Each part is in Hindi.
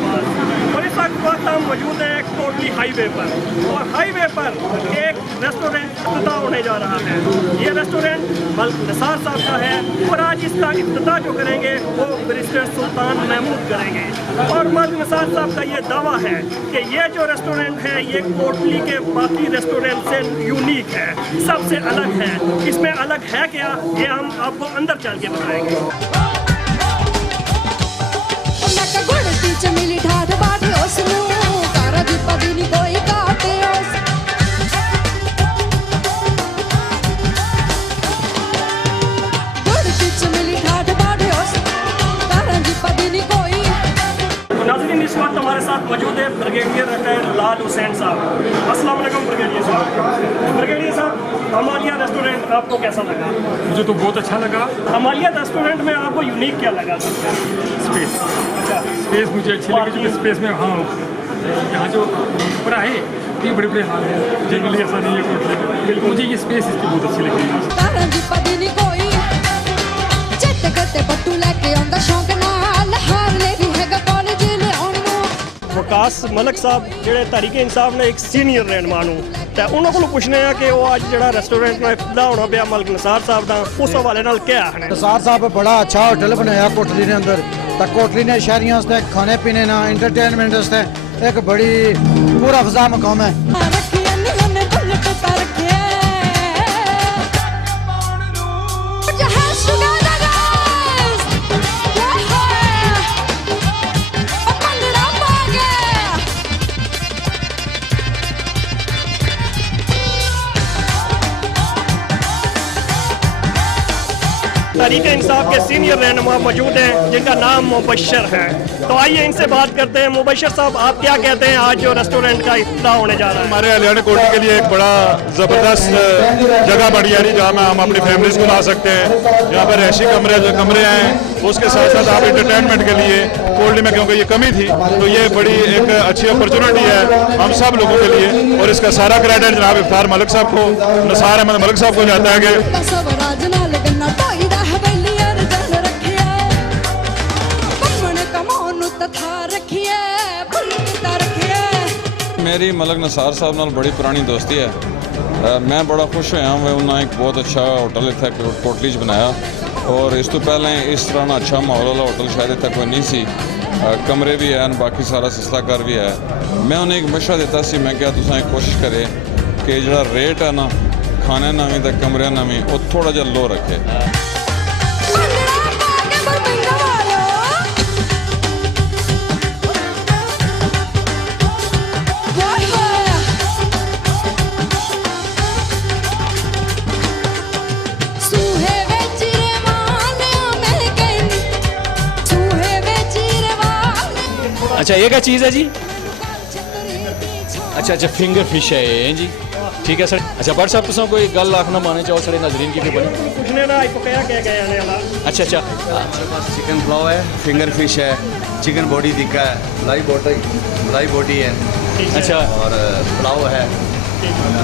नवाज। और इस वक्त हम मौजूद हैं कोटली हाईवे पर, और हाईवे पर एक रेस्टोरेंट इफ्तिताह होने जा रहा है। ये रेस्टोरेंट मलिक निसार साहब का है, और आज इसका इफ्तिताह जो करेंगे वो बैरिस्टर सुल्तान महमूद करेंगे। और मलिक निसार साहब का ये दावा है कि ये जो रेस्टोरेंट है ये कोटली के बाकी रेस्टोरेंट से यूनिक है, सबसे अलग है। इसमें अलग है क्या, ये हम आपको अंदर चल के बताएंगे। नाज़रीन, इस वक्त हमारे साथ मौजूद है ब्रिगेडियर रिटायर्ड लाल हुसैन साहब। अस्सलाम वालेकुम ब्रिगेडियर साहब। ब्रिगेडियर साहब, अमालिया रेस्टोरेंट आपको कैसा लगा? मुझे तो बहुत अच्छा लगा। अमालिया रेस्टोरेंट में आपको यूनिक क्या लगा? स्पेस। अच्छा, स्पेस मुझे अच्छी लगी क्योंकि स्पेस में यहाँ जो बड़ा है ये बड़े बड़े हाल हैं, जनरली ऐसा नहीं है कोटली। बिल्कुल, मुझे ये स्पेस इसकी बहुत अच्छी लगी। वकास मलिक साहब ਜਿਹੜੇ तहरीक इंसाफ ने एक सीनियर रहनुमा ਨੂੰ ਤੇ ਉਹਨਾਂ ਕੋਲੋਂ ਪੁੱਛਨੇ ਆ ਕਿ ਉਹ ਅੱਜ ਜਿਹੜਾ ਰੈਸਟੋਰੈਂਟ ਨਾਲ ਇਫਤਿਤਾਹ ਹੋਣਾ ਪਿਆ ਮਲਿਕ ਨਿਸਾਰ ਸਾਹਿਬ ਦਾ, ਉਸ ਹਵਾਲੇ ਨਾਲ क्या आखना है? निसार साहब बड़ा अच्छा होटल बनाया कोटली ने अंदर, तो कोटली ने शहरियों वास्ते खाने पीने ना एंटरटेनमेंट वास्ते एक बड़ी पूरा फजा मकाम है। तहरीक इंसाफ के सीनियर रहनुमा मौजूद हैं जिनका नाम मुबशर है, तो आइए इनसे बात करते हैं। मुबशर साहब, आप क्या कहते हैं आज जो रेस्टोरेंट का इफ्तिताह होने जा रहा है? हमारे हरियाणा कोटली के लिए एक बड़ा ज़बरदस्त जगह बनी है जहाँ में हम अपनी फैमिलीज को ला सकते हैं। यहाँ पर ऐसी कमरे हैं, उसके साथ साथ आप इंटरटेनमेंट के लिए कोटली में, क्योंकि ये कमी थी, तो ये बड़ी एक अच्छी अपॉर्चुनिटी है हम सब लोगों के लिए। और इसका सारा क्रेडिट जनाब इफ्तार मलिक साहब को, निसार अहमद मलिक साहब को जाता है कि मेरी मलिक निसार साहब नाल बड़ी पुरानी दोस्ती है। मैं बड़ा खुश होया मैं उन्होंने एक बहुत अच्छा होटल इतना कोटली बनाया, और इस तो पहले इस तरह ना अच्छा माहौल वाला होटल शायद इतना कोई नहीं सी। कमरे भी हैं, बाकी सारा सिलसिला घर भी है। मैं उन्हें एक मशवरा दिता सी, मैं क्या तुम एक कोशिश करे कि जो रेट है ना खाने ना भी तो कमरे ना भी वो थोड़ा जहा लो रखे। अच्छा, ये क्या चीज़ है जी? अच्छा अच्छा, फिंगर फिश है ये जी, ठीक है सर। अच्छा बट साहब तुम कोई गल आखना माने चाहो सारे नाजरीन की बनी पूछने ना पकाया क्या गया आने वाला? अच्छा अच्छा, चिकन पुलाव है, फिंगर फिश है, चिकन बॉडी टिक्का है, लाई बोटी है, अच्छा, और पुलाव है।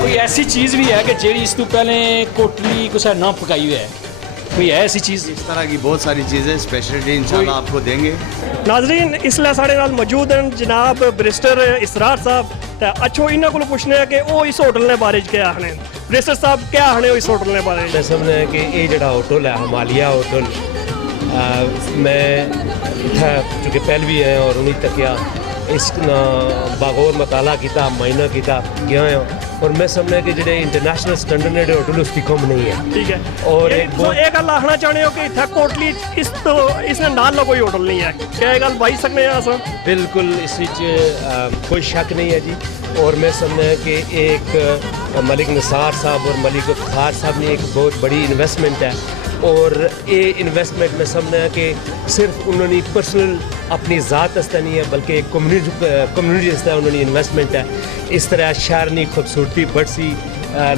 कोई ऐसी चीज़ भी है कि जेड़ी इस तो पहले कोटली कुछ ना पकाई हुई है? कोई है ऐसी चीज़? इस तरह की बहुत सारी चीज़ें स्पेशलिटी इंशाल्लाह आपको देंगे। नाजरीन, इसलिए साढ़े नाल मौजूद हैं जनाब बैरिस्टर इसरार साहब। तो अच्छो इन्हों को पूछने कि वो इस होटल ने बारे क्या आखने? बैरिस्टर साहब क्या आखने इस होटल ने बारे? मैं समझना कि ये जो होटल है अमालिया होटल, मैं इतना चूँकि पहले भी है और उन्हीं तक इस बागौर मतला किया, मायना किया गया है, और मैं समझना कि जो इंटरनेशनल स्टैंडर्ड ने होटल उसकी कम नहीं है। ठीक है, और एक गल आखना चाहते हो कि इतना कोटली इसने नाल कोई होटल नहीं है, क्या ये गल बाई सकते हैं अस? बिल्कुल, इस कोई शक नहीं है जी। और मैं समझना कि एक मलिक निसार साहब और मलिक इफ्तार साहब ने एक बहुत बड़ी इन्वेस्टमेंट है, और ये इन्वेस्टमेंट में समझना है कि सिर्फ उन्होंने पर्सनल अपनी ज़ात वास्ते नहीं है बल्कि एक कम्युनिटी वास्ते उन्होंने इन्वेस्टमेंट है। इस तरह शहर की खूबसूरती बढ़ सी,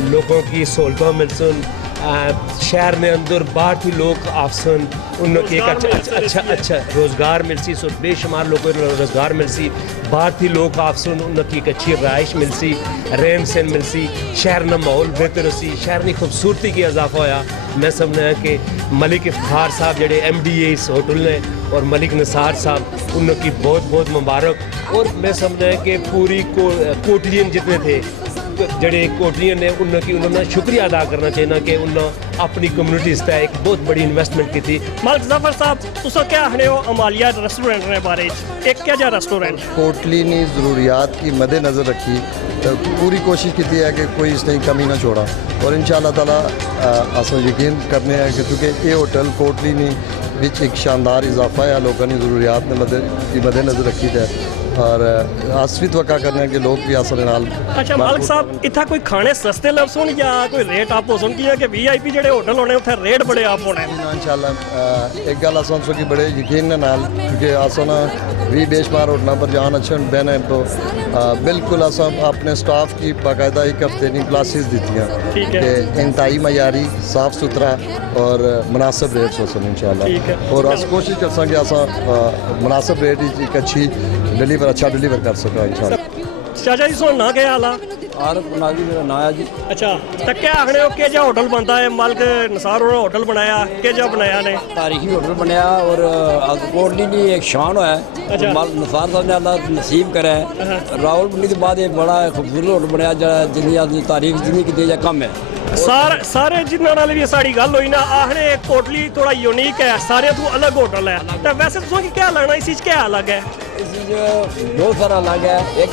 लोगों की सहूलतें मिल सन, शहर ने अंदर बाहर थी लोग आफसन उन्होंने एक अच्छा रोज़गार मिलसी सो बेशुमार लोगों को रोज़गार मिलसी बाहर थी लोग आफसन उन्होंने एक अच्छी रहाइश मिलसी रहन सहन मिलसी शहर का माहौल बेहतर होसी शहर की खूबसूरती की इजाफा होया। मैं समझना कि मलिक इफ्तार साहब जड़े MD इस होटल ने और मलिक निसार साहब उन्होंने बहुत बहुत मुबारक। और मैं समझना कि पूरी कोटलियन जितने थे जड़े कोटलियन ने उन्होंने शुक्रिया अदा करना चाहिए कि उन्होंने अपनी कम्युनिटी से एक बहुत बड़ी इन्वेस्टमेंट की थी। मलिक जफर साहब तुस क्या आखने हो अमालिया रेस्टोरेंट ने बारे एक क्या जा रेस्टोरेंट कोटली ने ज़रूरियात की मद्देनज़र रखी तो पूरी कोशिश की है कि कोई इसने कमी ना छोड़ा और इंशाअल्लाह ताला अस यकीन करने हैं कि चूँकि ये होटल कोटली ने विच एक शानदार इजाफा है लोगों की ज़रूरियात ने मद्देनज़र रखी है और अस भी तवक्का करने कि लोग भी असल नाल। अच्छा मालिक साहब इतना कोई खाने सस्ते लफ्सन या कोई रेट आप हो सुन कि VIP जेडे होटल होने उत्थे रेट बड़े आप होने इंशाअल्लाह एक गल अस कि बड़े यकीन नाल क्योंकि अस ना 20 बेशुमार होटलों पर जान अच्छे बहने तो बिल्कुल अस अपने स्टाफ की बाकायदा एक हफ्ते की क्लासेस दी कि इंतहाई मयारी साफ सुथरा और मुनासिब रेट हो इंशाअल्लाह और अस कोशिश कर सकें अस मुनासिब रेट एक अच्छी अच्छा डिलीवर कर सका इंशाअल्लाह। चाचा जी सुन ना क्या हाल आरफ नागी मेरा नाम है जी। अच्छा तो क्या आखने हो कि होटल बनता है मालिक निसार उन्होंने होटल बनाया के बनाया ने तारीखी होटल बनाया और कोटली की एक शान है। अच्छा। मालिक निसार साहब ने अल्लाह नसीब करा है रावलपिंडी के बाद एक बड़ा खूबसूरत होटल बनाया जिन्नी तारीफ जिन्नी की कम है। सारे जिन्होंने भी साड़ी गल हुई ना आखने कोटली थोड़ा यूनिक है सारे तो अलग होटल है तो वैसे तुम की क्या लगना इस चीज क्या अलग है बहुत सारा अलग है एक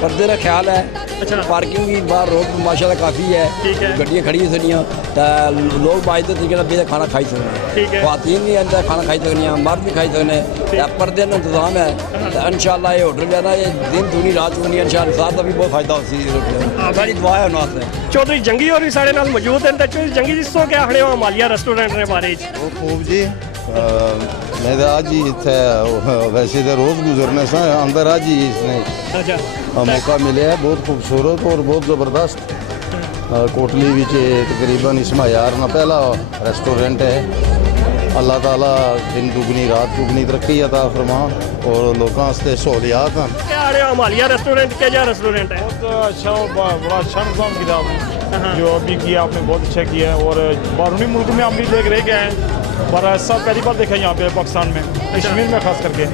पर्दे का ख्याल है। अच्छा। पार्किंग भी बाहर रोड माशाल्लाह काफ़ी है गड्डियाँ खड़ी सुनिया तो लोग बाजते तरीके बेहतर खाना खाई सकते हैं खातन भी अंदर खाना खाई सकनी मर्द भी खाई सकते पर्दे का इंतजाम है तो इंशाअल्लाह ये होटल जो है ना ये दिन दूनी रात दूनी इंशाअल्लाह साथ का भी बहुत फायदा हो सारी दुआ है उन्होंने। चौधरी जंगी और भी साढ़े नाल मौजूद हैं चौधरी जंगी जी सो क्या आखने हो अमालिया रेस्टोरेंट के बारे खूब जी मैं तो आज ही इतने वैसे तो रोज़ गुजरने से अंदर आज ही इसने मौका मिले है बहुत खूबसूरत और बहुत ज़बरदस्त कोटली विच तकरीबन इस मयार ना पहला रेस्टोरेंट है। अल्लाह ताला दिन दुगनी रात दुगनी तरक्की अता फरमा और लोगों वास्ते सहूलियात हैं। क्या रहे हो अमालिया रेस्टोरेंट क्या रेस्टोरेंट है बहुत अच्छा बड़ा अच्छा निज़ाम किया आपने जो अभी किया आपने बहुत अच्छा किया है और बारूनी मुल्क में हम भी देख रहे गए हैं पर ऐसा पहली बार देखा यहाँ पे पाकिस्तान में कश्मीर में खास करके।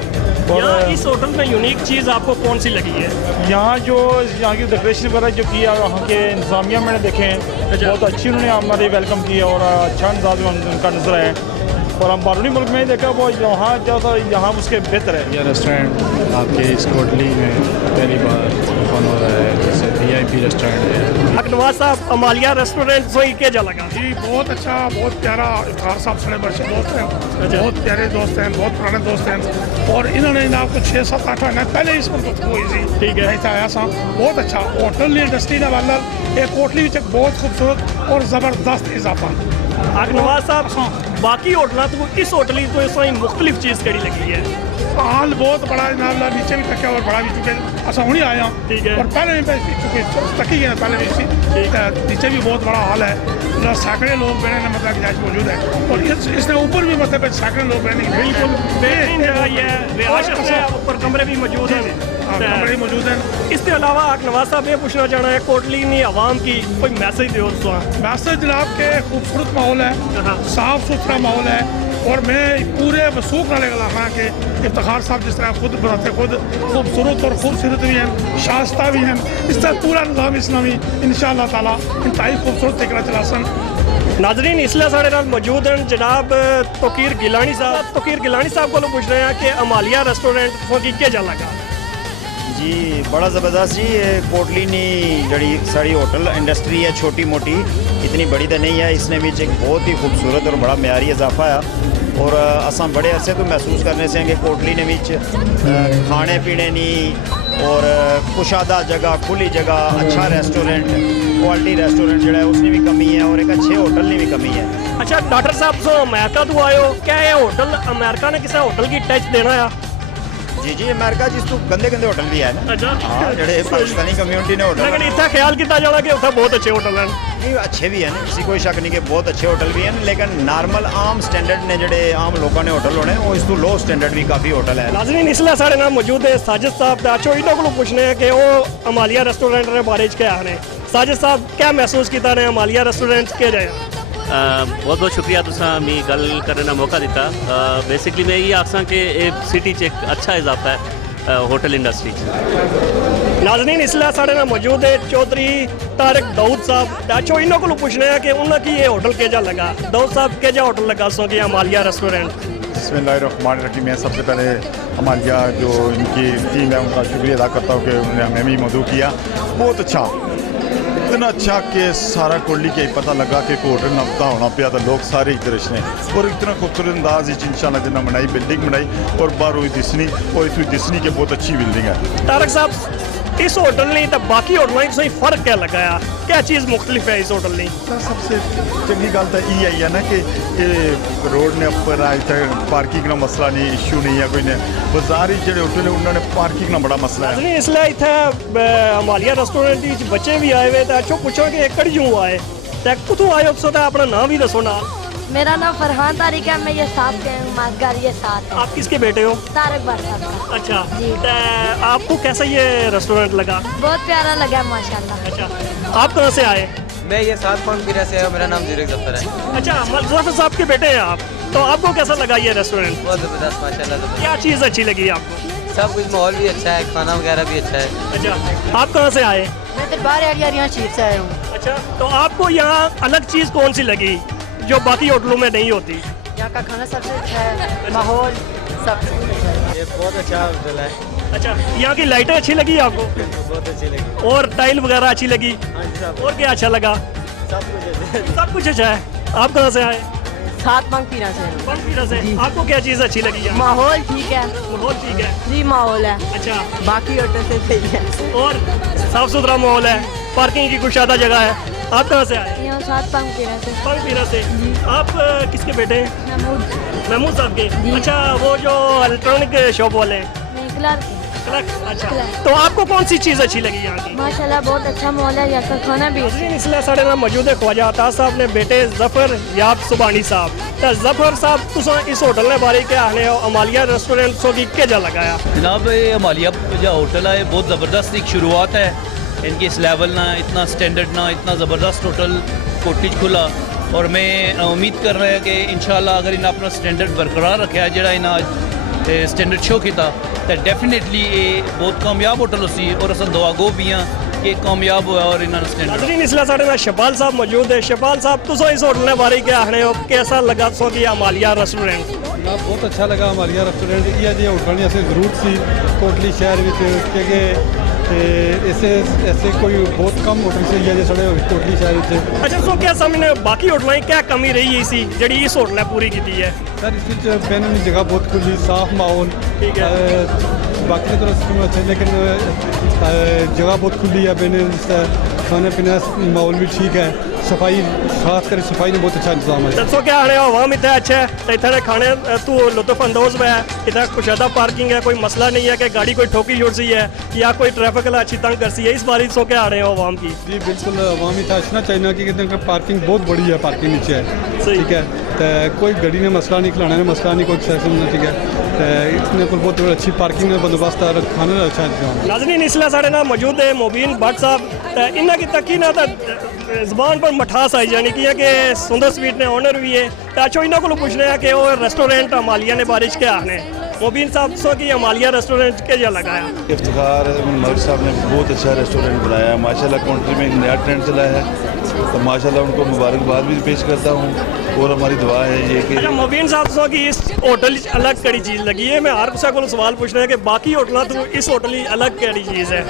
और इस होटल में यूनिक चीज़ आपको कौन सी लगी है यहाँ की डेकोरेशन वगैरह जो किया वहाँ के इंतजामिया मैंने देखे हैं बहुत अच्छी उन्होंने हमारे वेलकम किया और अच्छा अंदाज उनका नजर है और हम बारूनी मुल्क में ही देखा वो यहाँ ज़्यादा यहाँ उसके बेहतर है। यह रेस्टोरेंट आपके इस कोटली में पहली बार ओपन हो रहा है जैसे VIP रेस्टोरेंट है। अकनवाज साहब अमालिया रेस्टोरेंट सोई के जा लगा जी बहुत अच्छा बहुत प्यारा इफ्तार साहब बड़े बड़े दोस्त हैं बहुत प्यारे दोस्त हैं बहुत पुराने दोस्त हैं और इन्होंने आपको 6-7-8 महीने पहले इस वक्त हुई थी ठीक है आया सा बहुत अच्छा होटल इंडस्ट्री का वाला एक कोटली में बहुत खूबसूरत और ज़बरदस्त इजाफा। अकनवाज साहब बाकी होटलों तो इस होटल की तो इस मुख्तलिफ चीज़ कड़ी लगी है हाल बहुत बड़ा जनाब नीचे भी तकिया और बड़ा भी चुके असा हूँ आए हैं ठीक है और पहले भी चुके तकी गए पहले भी इसी नीचे भी बहुत बड़ा हाल है सैकड़े लोग बैठने का मतलब गुंजाइश मौजूद है और इसने ऊपर भी मतलब सैकड़े लोग बैठने की बिल्कुल बेहतरीन जगह ये ऊपर कमरे भी मौजूद हैं कमरे मौजूद हैं। इसके अलावा नवाज साहब ये पूछना चाहना है कोटली ने आवाम की कोई मैसेज दो मैसेज जनाब के खूबसूरत माहौल है साफ सुथरा माहौल है और मैं पूरे वसूख वाले इलाका के इफ्तार साहब जिस तरह खुद बनाते खुद खूबसूरत और खूबसूरत भी हैं शास्ता भी हैं इस तरह पूरा निज़ाम इस्लामी इंशाअल्लाह ताला इंतहाई खूबसूरत तरीके चलासन। नाजरीन इसलिए साढ़े नाल मौजूद हैं जनाब तोकीर गिलानी साहब को पूछ रहे हैं कि अमालिया रेस्टोरेंट को क्या जा लगा जी बड़ा ज़बरदस्त जी कोटली नी जड़ी साड़ी होटल इंडस्ट्री है छोटी मोटी इतनी बड़ी तो नहीं है इसने भी एक बहुत ही खूबसूरत और बड़ा म्यारी इजाफा है और असा बड़े अरसे तो महसूस करने से कि कोटली ने खाने पीने नी और कुशादा जगह खुली जगह अच्छा रेस्टोरेंट क्वालिटी रेस्टोरेंट जो है उसकी भी कमी है और एक अच्छे होटल की भी कमी है। अच्छा डॉक्टर साहब सो अमेरिका तो आयो क्या ये होटल अमेरिका ने किसी होटल की टच देना है जी जी अमेरिका जिस तो गंदे गंदे होटल भी है ना। अच्छा हाँ जेडे पाकिस्तानी कम्युनिटी ने होटल लेकिन इतना ख्याल किया जाना कि उत्थे बहुत अच्छे होटल हैं नहीं अच्छे भी हैं इसी कोई शक नहीं कि बहुत अच्छे होटल भी हैं लेकिन नॉर्मल आम स्टैंडर्ड ने जेडे आम लोगों ने होटल होने वो इस तो लो स्टैंडर्ड भी काफ़ी होटल है। नाज़रीन इसलिए साढ़े नाल मौजूद है साजिद साहब अच्छो इन्हों को पूछने हैं कि वो अमालिया रेस्टोरेंट के बारे च क्या आखने। साजिद साहब क्या महसूस किया ने अमालिया रेस्टोरेंट के जाए? बहुत बहुत शुक्रिया तुसां मी गल करने का मौका दिता। बेसिकली मैं ये आखसां कि सिटी च एक अच्छा इजाफा है होटल इंडस्ट्री च। नाज़रीन इसलिए साढ़े नाल मौजूद है चौधरी तारिक दाऊद साहब अच्छो इन्हों को पूछने हैं कि उन्हें की ये होटल केजा लगा। दाऊद साहब केजा होटल लगा सो कि अमालिया रेस्टोरेंट? बिस्मिल्लाहिर्रहमानिर्रहीम। मैं सबसे पहले हमारिया जो इनकी टीम है उनका शुक्रिया अदा करता हूँ कि उन्होंने हमें भी मदऊ किया। बहुत अच्छा इतना अच्छा कि सारा कोटली के पता लगा कि होटल नफ्ता होना पाया तो लोग सारे इधर ने और इतना खूबसूरत अंदाज इंशाल्लाह जिन्हें बनाई बिल्डिंग बनाई और बाहर हुई दिसनी और इस दिसनी की बहुत अच्छी बिल्डिंग है। तारक साहब इस होटल ने तो बाकी होटलों से फर्क क्या लगाया क्या चीज़ मुख्तलिफ है इस होटल ने? सबसे चंगी गल तो ये आई है ना कि रोड ने उपर इतने पार्किंग का मसला नहीं इशू नहीं है कोई ने बाजार जो होटल है उन्होंने पार्किंग का बड़ा मसला है। इसलिए इतने अमालिया रेस्टोरेंट बच्चे भी आए हुए अच्छो पूछो कि एकड़ क्यों आए कुतों आए उसको अपना नाम भी दसो ना। मेरा नाम फरहान तारिक है मैं ये साथ के माजगार ये साथ। आप किसके बेटे हो? तारक बार साहब। अच्छा जी आपको कैसा ये रेस्टोरेंट लगा? बहुत प्यारा लगा माशाल्लाह। अच्छा आप कहाँ से आए? मैं ये साथ पानपीरा से मेरा नाम जीरक जफर है। अच्छा जफर साहब के बेटे हैं आप तो आपको कैसा लगा ये रेस्टोरेंट? बहुत ज़बरदस्त माशाल्लाह। क्या चीज़ अच्छी लगी आपको? सब कुछ माहौल भी अच्छा है खाना वगैरह भी अच्छा है। अच्छा आप कहाँ से आए? मैं दरबार एरिया चीफ से आया हूँ। अच्छा तो आपको यहाँ अलग चीज़ कौन सी लगी जो बाकी होटलों में नहीं होती? यहाँ का खाना सबसे अच्छा है माहौल सब ये बहुत अच्छा होटल है। अच्छा यहाँ की लाइटें अच्छी लगी आपको? बहुत अच्छी लगी। और टाइल वगैरह अच्छी लगी? और क्या अच्छा लगा? सब कुछ अच्छा है। आप कहाँ से आए? साथ पानपीरा से। पानपीरा से आपको क्या चीज़ अच्छी लगी? माहौल ठीक है। माहौल ठीक है फ्री माहौल है। अच्छा बाकी होटल से सही है और साफ सुथरा माहौल है पार्किंग की कुशादा जगह है। आप कहाँ से आए? यहाँ साथ पानपीरा से। पानपीरा से आप किसके बेटे हैं? महमूद साहब के। अच्छा वो जो इलेक्ट्रॉनिक शॉप वाले हैं? अच्छा तो आपको कौन सी चीज़ अच्छी लगी यहाँ की? माशाल्लाह बहुत अच्छा माहौल है यहाँ का खाना भी। इसलिए साढ़े नाल मौजूद है ख्वाजा अता साहब ने बेटे जफर याब सुबानी साहब। तो जफर साहब तुम इस होटल ने बारे क्या आने हो अमालिया रेस्टोरेंट सो की केजा लगाया? जनाब ये अमालिया जो होटल है बहुत ज़बरदस्त एक शुरुआत है इनकी इस लेवल ना इतना स्टैंडर्ड ना इतना ज़बरदस्त होटल कोटी खुला और मैं उम्मीद कर रहा है कि इंशाल्लाह अगर इन्हें अपना स्टैंडर्ड बरकरार रखा है जरा इन्हें स्टैंडर्ड शो किया तो डेफिनेटली ये बहुत कामयाब होटल उसी और अस दुआ गो भी हाँ कि कामयाब हुआ और इन्होंने स्टैंडर्ड। इसलिए साढ़े नाल शपाल साहब मौजूद है। शपाल साहब तुम इस होटल ने बारे क्या आखने हो कैसा लगा सो कि अमालिया रेस्टोरेंट? बहुत अच्छा लगा अमालिया रेस्टोरेंट ये जी होटल असें जरूरत सी कोटली शहर में क्योंकि ऐसे कोई बहुत कम होटल से है साढ़े कोटली शहर में। अच्छा सो क्या समझने बाकी होटलों क्या कमी रही है इसी जी इस होटल ने पूरी की है? सर इस पहने जगह बहुत खुली साफ माहौल ठीक है बाकी तो अच्छे लेकिन जगह बहुत खुली है मैंने खाने पीने माहौल भी ठीक है सफाई खासकर सफाई में बहुत अच्छा इंतजाम है। दसो क्या आने आवाम इतना अच्छा है तो इतने खाने तू लुत्फ अंदोज में है इतना कुशादा पार्किंग है कोई मसला नहीं है कि गाड़ी कोई ठोकी जुड़ सी है या कोई ट्रैफिक वाला अच्छी तंग कर सी है इस बारे सो क्या आ रहे हो आवाम की? जी बिल्कुल आवाम इतना अच्छा चाहिए कि पार्किंग बहुत बड़ी है पार्किंग नीचे है ठीक है तो कोई गाड़ी ने मसला नहीं खिलाने में मसला नहीं कोई सेक्शन नहीं ठीक है इतने को बहुत अच्छी पार्किंग में बंदोबस्त है खाने का अच्छा इंतजाम। नाज़रीन इसलिए साढ़े नाल मौजूद है मुबीन भट्ट साहब इन्हों की तकी ना जबान पर मठास आई जानी कि सुंदर स्वीट ने ऑनर भी है तो अच्छो इन्हों को पूछने हैं कि वो रेस्टोरेंट अमालिया ने बारिश के आने मुबीन साहब सो कि अमालिया रेस्टोरेंट के जा लगाया? इफ्तिखार मलिक साहब ने बहुत अच्छा रेस्टोरेंट बनाया माशाल्लाह काउंट्री में एक नया ट्रेंड चलाया है तो माशाल्लाह उनको मुबारकबाद भी पेश करता हूँ और हमारी दुआ है ये कि। अच्छा मुबीन साहब सो कि इस होटल अलग कड़ी चीज़ लगी है मैं हर किसी को सवाल पूछना है कि बाकी होटलों तो इस होटल की अलग कड़ी चीज़ है?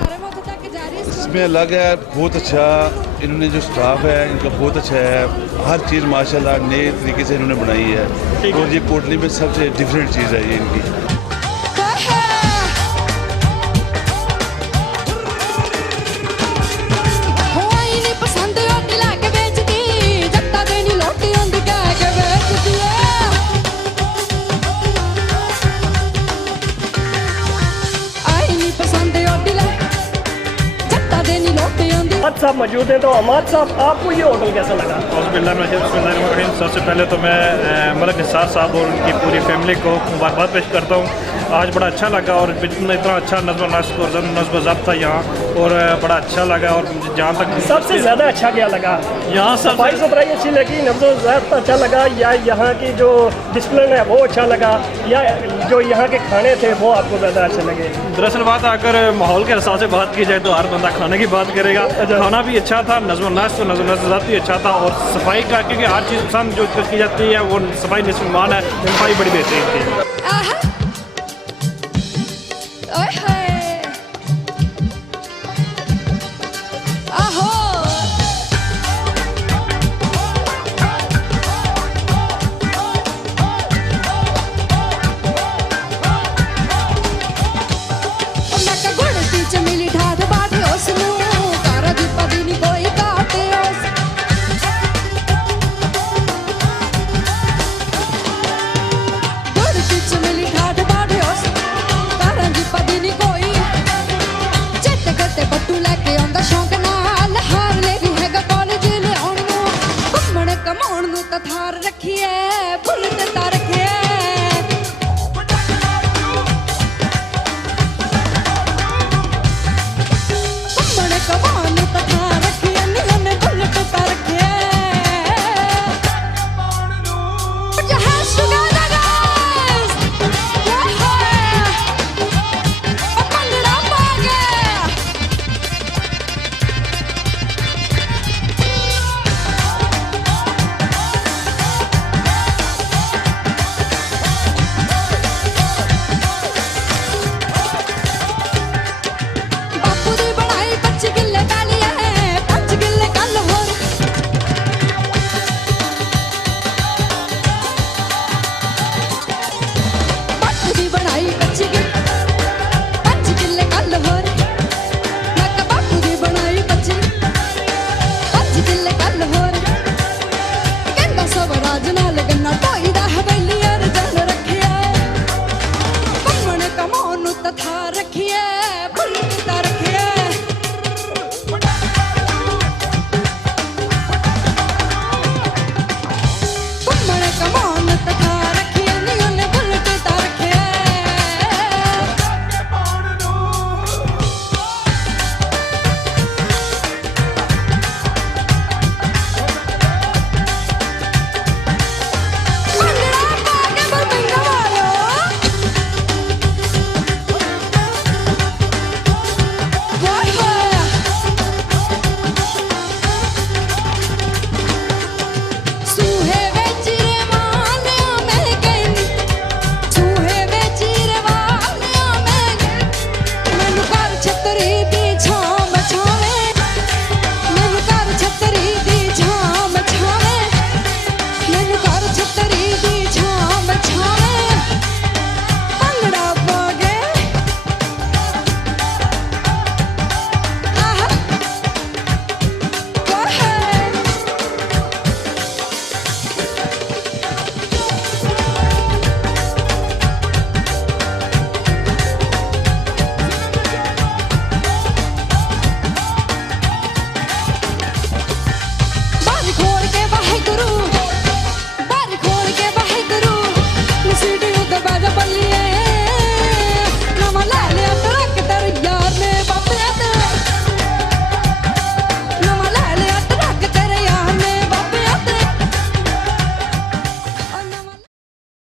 इसमें अलग है बहुत अच्छा इन्होंने जो स्टाफ है इनका बहुत अच्छा है हर चीज़ माशाल्लाह नए तरीके से इन्होंने बनाई है और ये कोटली में सबसे डिफरेंट चीज़ है ये इनकी। अहमद साहब मौजूद हैं। तो अहमद साहब, आपको ये होटल कैसा लगा? सबसे पहले तो मैं मलिक निसार साहब और उनकी पूरी फैमिली को मुबारकबाद पेश करता हूँ। आज बड़ा अच्छा लगा और इतना अच्छा नज़्म नस्क और नस्ब ज़ब्त था यहाँ, और बड़ा अच्छा लगा। और जहाँ तक सबसे ज़्यादा अच्छा क्या लगा? यहाँ सफाई सुथराई अच्छी लगी, नब्ज़ो ज़ब्त अच्छा लगा, या यहाँ की जो डिसिप्लिन है वो अच्छा लगा, या जो यहाँ के खाने थे वो आपको ज़्यादा अच्छे लगे? दरअसल बात अगर माहौल के हिसाब से बात की जाए तो हर बंदा खाने की बात करेगा। खाना भी अच्छा था, नज़्म नस्क भी अच्छा था, और सफाई का, क्योंकि हर चीज़ पसंद जो की जाती है वो सफाई निस्फ़ ईमान है, सफाई बड़ी बेहतरीन थी।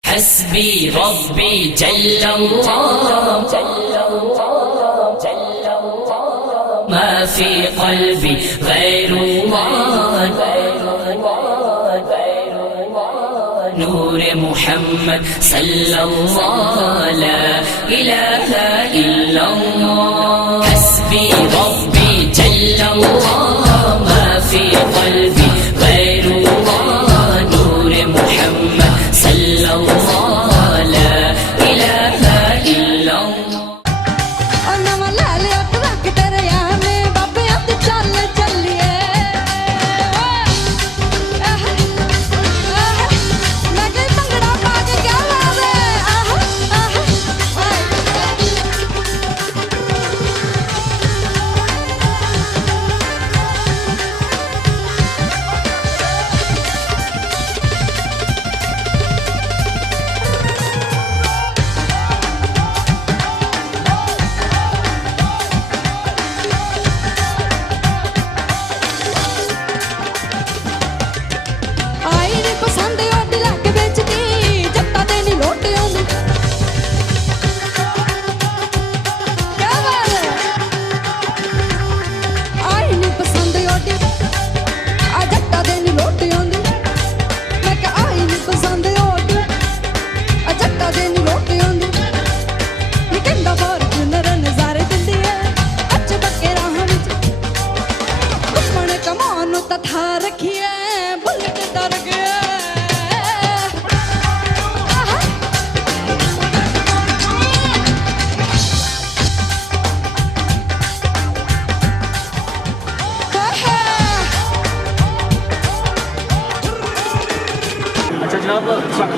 हस्बी रब्बी जल्लल्लाह मा फी क़ल्बी गैरुल्लाह नूर मुहम्मद सल्लल्लाहु ला इलाहा इल्लल्लाह हस्बी रब्बी जल्लल्लाह मा फी क़ल्बी गैरुल्लाह नूर मुहम्मद सल्लल्लाहु ला इलाहा इल्लल्लाह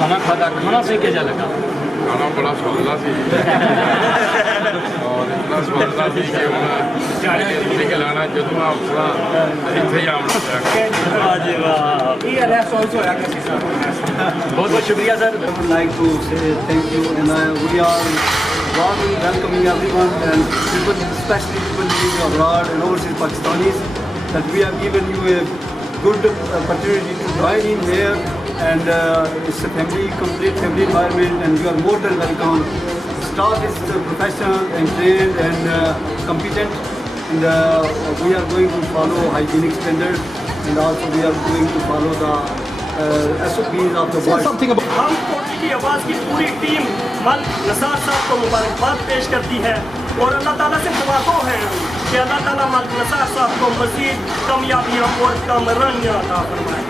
खाना खादा, खाना से क्या लगा? खाना बड़ा स्वादिला सी और इतना स्वादिला सी कि हम निकलाना जदों आपका इत्थे ही आना बहुत बहुत शुक्रिया sir. I would like to say thank you, and we are warmly welcoming everyone and people, especially people living abroad and overseas Pakistanis, that we have given you a good opportunity to join in here, and it's a family, complete family environment, and you are more than welcome. Staff is professional and trained and competent, and we are going to follow hygienic standards, and also we are going to follow the SOPs of the world. हम कोटली की आवाज़ की पूरी टीम मलिक नसार साहब को मुबारकबाद पेश करती है और अल्लाह ताला से दुआ को है कि अल्लाह ताला मलिक नसार साहब को मज़ीद कामयाबियाँ और कामरानियाँ अता फरमाए।